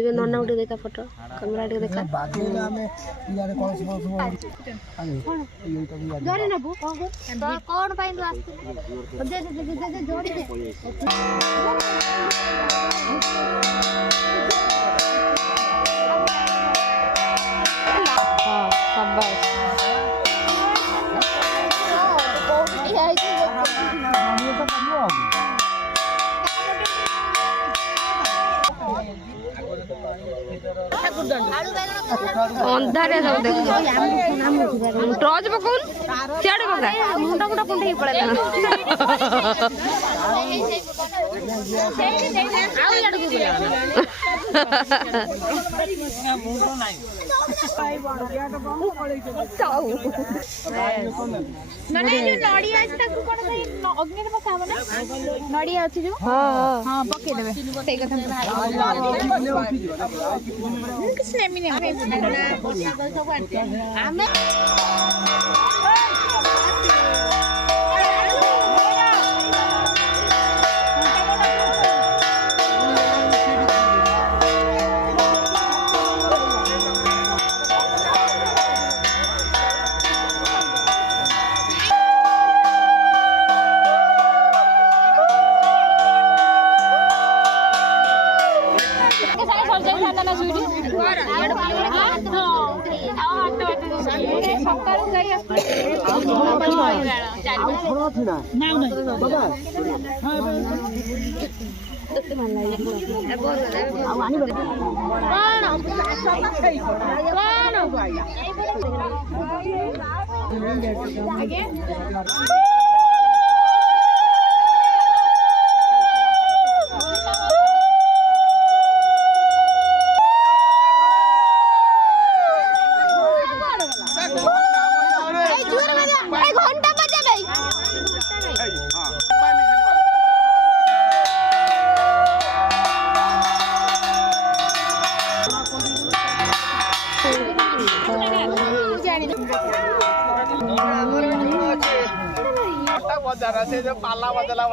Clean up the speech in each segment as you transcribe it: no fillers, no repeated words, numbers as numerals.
दिवे नन्ना उठे देखा फोटो कैमरा उठे देखा बागेला हमें इयारे कौन से जोड़ी ना बु कौन पाइन दो आस्ते दे जोड़ी दे हां शाबाश अंधारे सब देख टॉर्च पकौन सियाड़े पका मुंडा मुंडा कुंठे पड़े नड़िया अग्नि पका नड़िया अच्छी जो हाँ हाँ पके देवे किसी ने मिले हमें से जो पाला बदला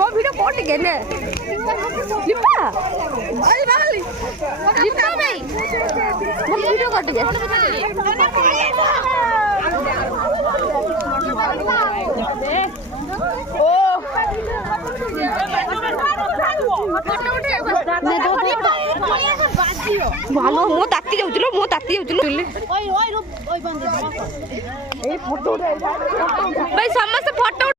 मो वीडियो कोट के ने लिपा अरे बाली लिपा भाई मो वीडियो कोट के ओ भालो मो ताती जाउतिलो ओय ओय ओय बंद ए फोटो भाई समस्त